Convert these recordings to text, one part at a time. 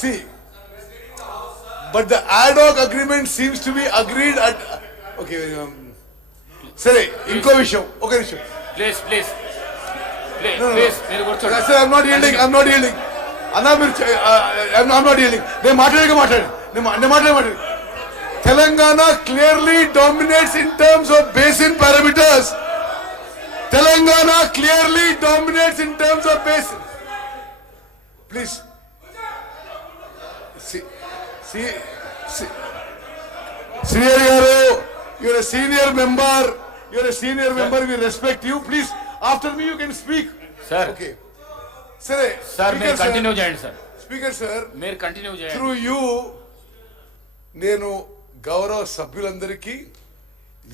See, but the ad hoc agreement seems to be agreed at. Okay, సరే ఇంకో విషయం ఒక నిమిషం. ప్లీజ్ ప్లీజ్ మీరు కూర్చోండి. Sir, I'm not yielding. అన్నా మీరు I'm not yielding. నేను మాట్లాడి. Telangana clearly dominates in terms of basin parameters. Telangana clearly dominates in terms of basin. Please. Srihari garu, you're a senior member. We respect you. Please, after me you can speak. Sir. Okay. Sir, మీరు continue చేయండి sir. Speaker sir, మీరు continue చేయండి. Through you నేను గౌరవ సభ్యులందరికీ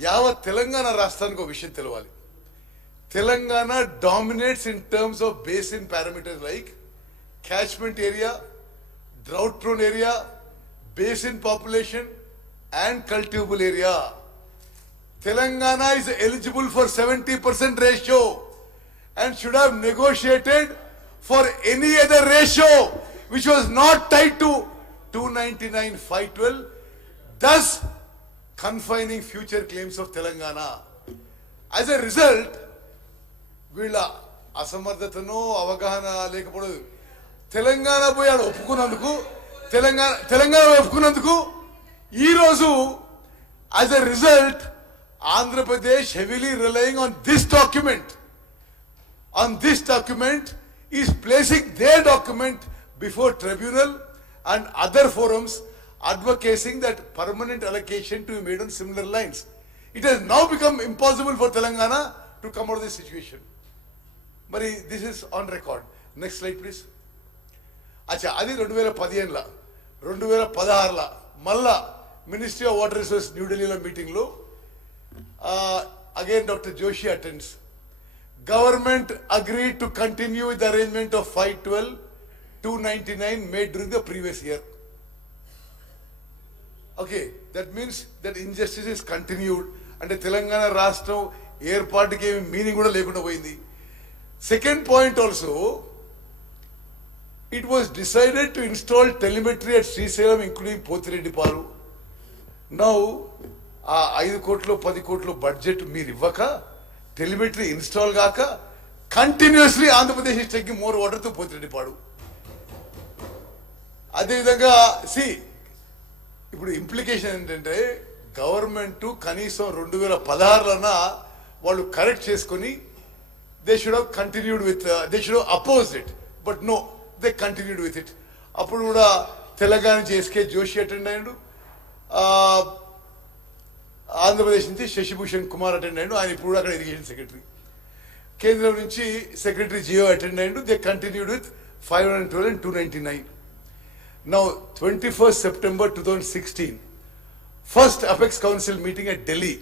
యావత్ తెలంగాణ రాష్ట్రానికి ఒక విషయం తెలవాలి. Telangana dominates in terms of basin parameters like catchment area, drought prone area, basin population and cultivable area. Telangana is eligible for 70% ratio and should have negotiated for any other ratio which was not tied to 299/512, thus confining future claims of Telangana. As a result, వీళ్ళ అసమర్థతను అవగాహన లేకపోవడం, తెలంగాణ పోయి ఆడ ఒప్పుకున్నందుకు ఈరోజు as a result Andhra Pradesh heavily relying on this document is placing their document before tribunal and other forums advocating that permanent allocation to be made on similar lines. It has now become impossible for Telangana to come out of this situation. But this is on record. Next slide please. అచ్చా, అది 2015 2016 మళ్ళా ministry of water resource న్యూఢిల్లీలో మీటింగ్లో again doctor Joshi attends. Government agreed to continue with arrangement of 512, 299 made during the previous year. Okay, that means that injustice is continued. అంటే తెలంగాణ రాష్ట్రం ఏర్పాటుకి ఏమి meaning కూడా లేకుండా పోయింది. Second point also, it was decided to install telemetry at Srisailam including Potireddipalu. Now, 5 కోట్లు 10 కోట్లు budget మీరు ఇవ్వక టెలిమెట్రీ ఇన్స్టాల్ కాక continuously Andhra Pradesh is taking more water to Pothireddypadu. అదేవిధంగా ఇప్పుడు ఇంప్లికేషన్ ఏంటంటే గవర్నమెంట్ కనీసం 2016 వాళ్ళు కరెక్ట్ చేసుకొని they should have continued with, they should have opposed it, but no, they continued with it. అప్పుడు కూడా తెలంగాణ నుంచి ఎస్కే జోషి అటెండ్ అయ్యాడు, ఆంధ్రప్రదేశ్ నుంచి శశిభూషణ్ కుమార్ అటెండ్ అయ్యాడు, ఆయన ఇప్పుడు అక్కడ ఇరిగేషన్ సెక్రటరీ. కేంద్రం నుంచి సెక్రటరీ జియో అటెండ్ అయ్యాడు. They continued with 512 and 299. Now 21st September 2016, first Apex Council meeting at Delhi,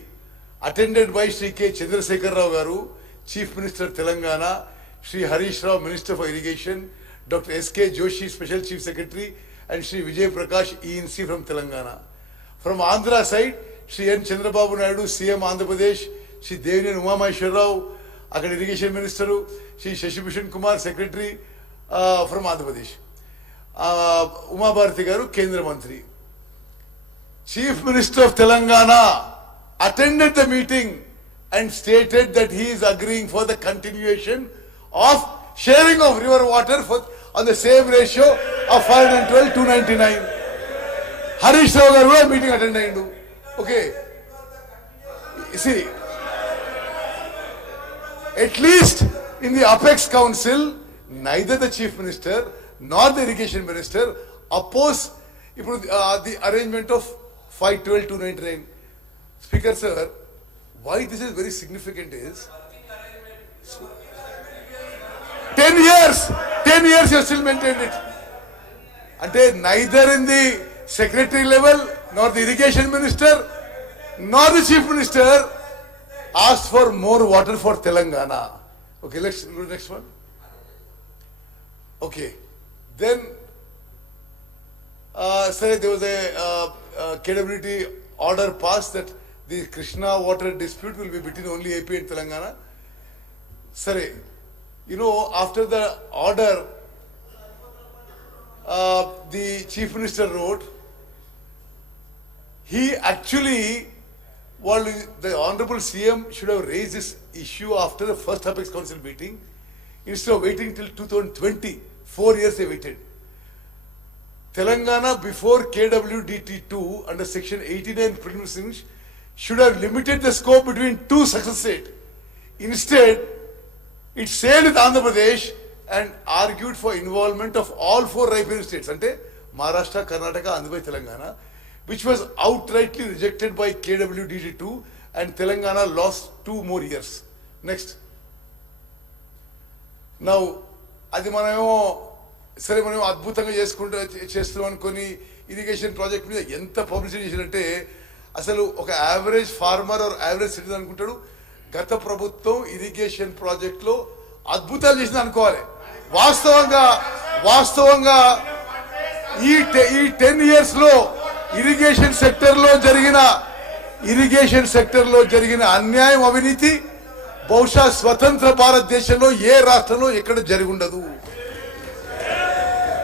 attended by Shri K. Chandrasekhar Rao garu, Chief Minister Telangana, Shri Harish Rao, Minister for Irrigation, Dr. S.K. Joshi, Special Chief Secretary, and Shri Vijay Prakash, ENC from Telangana. From Andhra side, Shri N. Chandrababu Naidu, CM Andhra Pradesh, Shri Devinen Umamaheshwar Rao, Akkada Irrigation Minister, Shri Shashibhushan Kumar, Secretary from Andhra Pradesh. Uma Bharati garu, Kendra Mantri. Chief Minister of Telangana attended the meeting and stated that he is agreeing for the continuation of sharing of river water on the same ratio of 512, 299. Harish Rao garu meeting attend ayindu. Okay, see, at least in the Apex Council, neither the Chief Minister nor the Irrigation Minister oppose the arrangement of 512, 299. Speaker sir, why this is very significant is 10 years you still maintained it. Ante neither in the secretary level nor the Irrigation Minister nor the Chief Minister asked for more water for Telangana. Okay, let's go to the next one. Okay, then sir, there was a KWT order passed that the Krishna water dispute will be between only AP and Telangana. Sir, you know, after the order, the Chief Minister wrote, he actually, the Honorable CM should have raised this issue after the first Apex Council meeting instead of waiting till 2020. 4 years they waited. Telangana before KWDT2 under section 89 preliminaries should have limited the scope between two success states. Instead, it sailed with Andhra Pradesh and argued for involvement of all 4 riparian states, ante Maharashtra, Karnataka, Andhra Pradesh, Telangana, which was outrightly rejected by KWDT2, and Telangana lost 2 more years. Next. Now, అది మనమేమో సరే మనం అద్భుతంగా చేస్తున్నాం అనుకొని irrigation project మీద ఎంత publicity చేసినట్టే అసలు ఒక average farmer or average citizen అనుకుంటాడు గత ప్రభుత్వం ఇరిగేషన్ ప్రాజెక్ట్ లో అద్భుతాలు చేసింది అనుకోవాలి. వాస్తవంగా ఈ 10 years లో ఇరిగేషన్ సెక్టర్ లో జరిగిన అన్యాయం, అవినీతి బహుశా స్వతంత్ర భారతదేశంలో ఏ రాష్ట్రంలో ఎక్కడ జరిగి ఉండదు.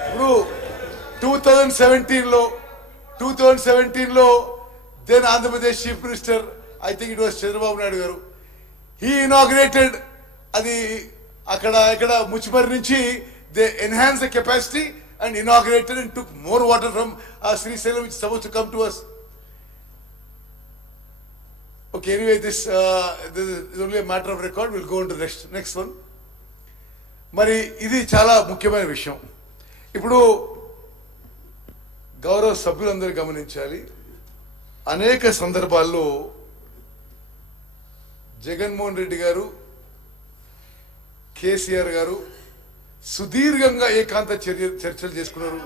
ఇప్పుడు 2017లో then Andhra Pradesh chief minister, I think it was Chandrababu Naidu గారు, హీ ఇనాగ్రేటెడ్ అది అక్కడ ముచ్చిమరి నుంచి they enhance the capacity and inaugurated and took more water from Srisailam, which is supposed to come to us. Okay, anyway, this is only a matter of record. We'll go on to the next one. మరి ఇది చాలా ముఖ్యమైన విషయం. ఇప్పుడు గౌరవ సభ్యులందరూ గమనించాలి, అనేక సందర్భాల్లో జగన్మోహన్ రెడ్డి గారు, కేసీఆర్ గారు సుదీర్ఘంగా ఏకాంత చర్చలు చేసుకున్నారు.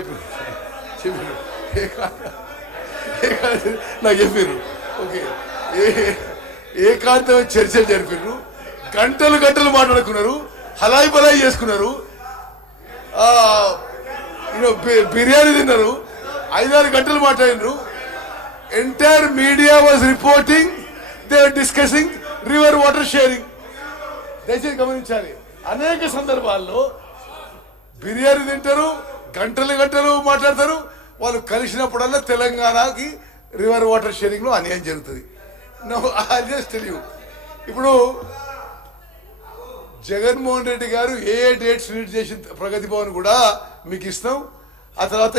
చెప్పారు నాకు చెప్పారు. ఓకే, ఏకాంత చర్చలు జరిపారు, గంటలు మాట్లాడుకున్నారు, హలాయి బలాయి చేసుకున్నారు, బిర్యానీ తిన్నారు, 5-6 గంటలు మాట్లాడినారు. Entire media was reporting, they are discussing river water sharing. దయచేసి గమనించాలి, అనేక సందర్భాల్లో బిర్యానీ తింటారు, గంటలు మాట్లాడతారు. వాళ్ళు కలిసినప్పుడల్లా తెలంగాణకి రివర్ వాటర్ షేరింగ్ లో అన్యాయం జరుగుతుంది. ఇప్పుడు జగన్మోహన్ రెడ్డి గారు ఏ డేట్స్ రీడ్ చేసిన ప్రగతి భవన్ కూడా మీకు ఇస్తాం. ఆ తర్వాత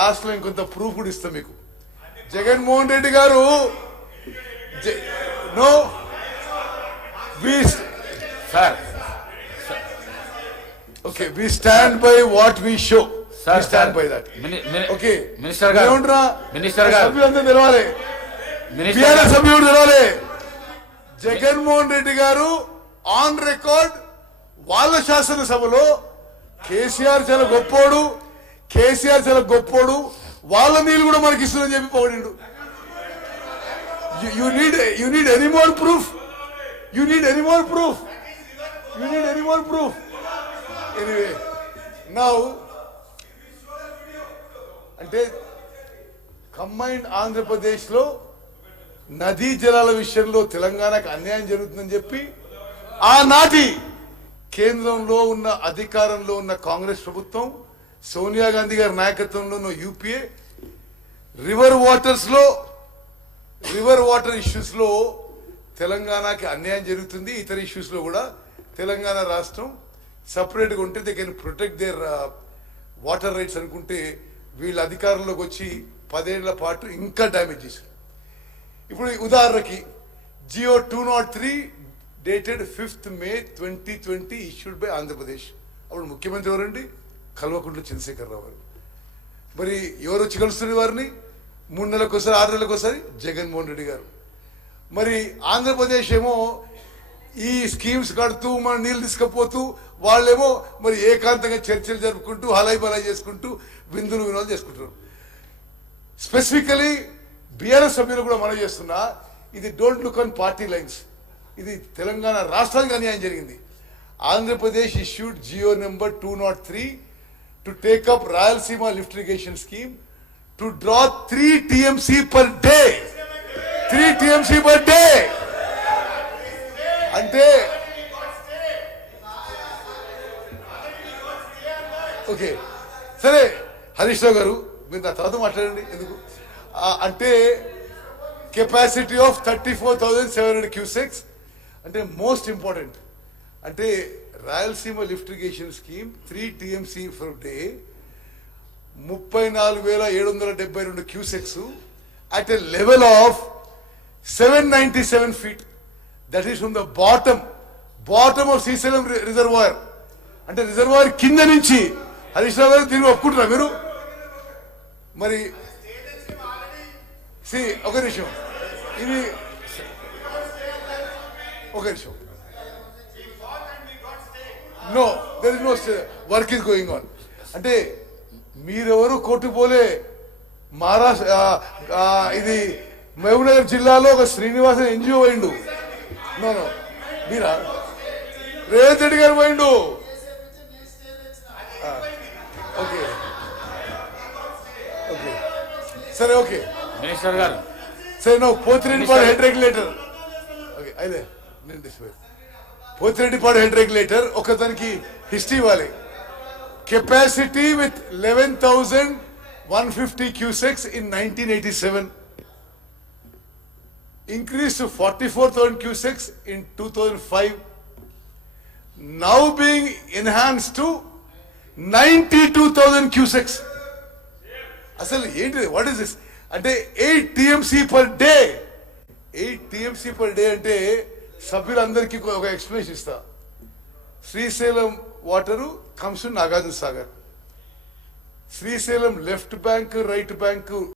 లాస్ట్ లో ఇంకొంత ప్రూఫ్ కూడా ఇస్తాం మీకు. జగన్మోహన్ రెడ్డి గారు Okay, we stand by what we show. Sir, we stand by that. Okay. Minister garu. సభ్యులందరూ తెలవాలి, సభ్యుడు తెలవాలి. జగన్మోహన్ రెడ్డి గారు ఆన్ రికార్డ్ వాళ్ళ శాసనసభలో కేసీఆర్ చాలా గొప్పోడు, వాళ్ళ నీళ్ళు కూడా మనకి ఇస్తుందని చెప్పి పొగిడిండు. You need any more proof? You need any more proof? Anyway, now అంటే కంబైన్డ్ ఆంధ్రప్రదేశ్ లో నదీ జలాల విషయంలో తెలంగాణకు అన్యాయం జరుగుతుందని చెప్పి ఆనాటి కేంద్రంలో ఉన్న అధికారంలో ఉన్న కాంగ్రెస్ ప్రభుత్వం, సోనియా గాంధీ గారి నాయకత్వంలో ఉన్న యూపీఏ రివర్ వాటర్ ఇష్యూస్ లో తెలంగాణకి అన్యాయం జరుగుతుంది. ఇతర ఇష్యూస్ లో కూడా తెలంగాణ రాష్ట్రం సపరేట్గా ఉంటే they can protect there water rides అనుకుంటే వీళ్ళ అధికారంలోకి వచ్చి 10 ఏళ్ల పాటు ఇంకా డ్యామేజ్ చేశారు. ఇప్పుడు ఉదాహరణకి GO 203 dated 5th May 2020 issued by Andhra Pradesh. అప్పుడు ముఖ్యమంత్రి ఎవరండి? కల్వకుంట్ల చంద్రశేఖరరావు గారు. మరి ఎవరు వచ్చి కలుస్తున్న వారిని? 3 నెలలకోసారి 6 నెలలకోసారి జగన్మోహన్ రెడ్డి గారు. మరి ఆంధ్రప్రదేశ్ ఏమో ఈ స్కీమ్స్ కడుతూ మన నీళ్ళు తీసుకపోతూ, వాళ్ళేమో మరి ఏకాంతంగా చర్చలు జరుపుకుంటూ హలాయి బలాయి చేసుకుంటూ వినోదాలు చేసుకుంటున్నారు. స్పెసిఫికలీ బీఆర్ఎస్ సభ్యులు కూడా మనం చేస్తున్నా, ఇది don't look on party lines, ఇది తెలంగాణ రాష్ట్రానికి అన్యాయం జరిగింది. Andhra Pradesh issued GO number 203 to take up Rayalaseema lift irrigation scheme to draw 3 TMC per day. 3 TMC per day. అంటే ఓకే సరే హరీష్ రావు గారు మీరు నా తర్వాత మాట్లాడండి ఎందుకు అంటే కెపాసిటీ ఆఫ్ 34,700 క్యూసెక్స్ అంటే మోస్ట్ ఇంపార్టెంట్ అంటే Rayalaseema lift irrigation scheme 3 TMC for day 34,772 cusecs at a level of 797 feet. That is from the bottom of Srisailam reservoir. అంటే రిజర్వాయర్ కింద నుంచి హరీష్ రావు గారు తిరిగి ఒప్పుకుంటారా మీరు మరి ఒక నిమిషం ఇది ఒక నిమిషం no there is no work is going on అంటే మీరెవరు కోర్టు పోలే మహారాష్ట్ర ఇది మహబూబ్నగర్ జిల్లాలో ఒక శ్రీనివాసన్ ఎన్జిఓ పోయిండు నో మీరా రేవంత్ రెడ్డి గారు పోయిండు ఓకే ఓకే సరే ఓకే మినిస్టర్ గారు సరే నువ్వు పోతిరెడ్డిపాడు హెడ్ రెగ్యులేటర్ ఓకే అయితే నేను డిస్ప్లే పోతిరెడ్డిపాడు హెడ్ రెగ్యులేటర్ ఒకదానికి హిస్టరీ ఇవ్వాలి capacity with 11,150 cusecs in 1987, increased to 44,000 cusecs in 2005, now being enhanced to 92,000 cusecs. అసలు ఏంటి వాట్ ఇస్ దిస్ అంటే 8 TMC per day 8 TMC per day అంటే సభ్యులందరికీ ఒక ఎక్స్ప్లెనేషన్ ఇస్తా Srisailam water comes to Nagarjuna Sagar Srisailam left bank right bank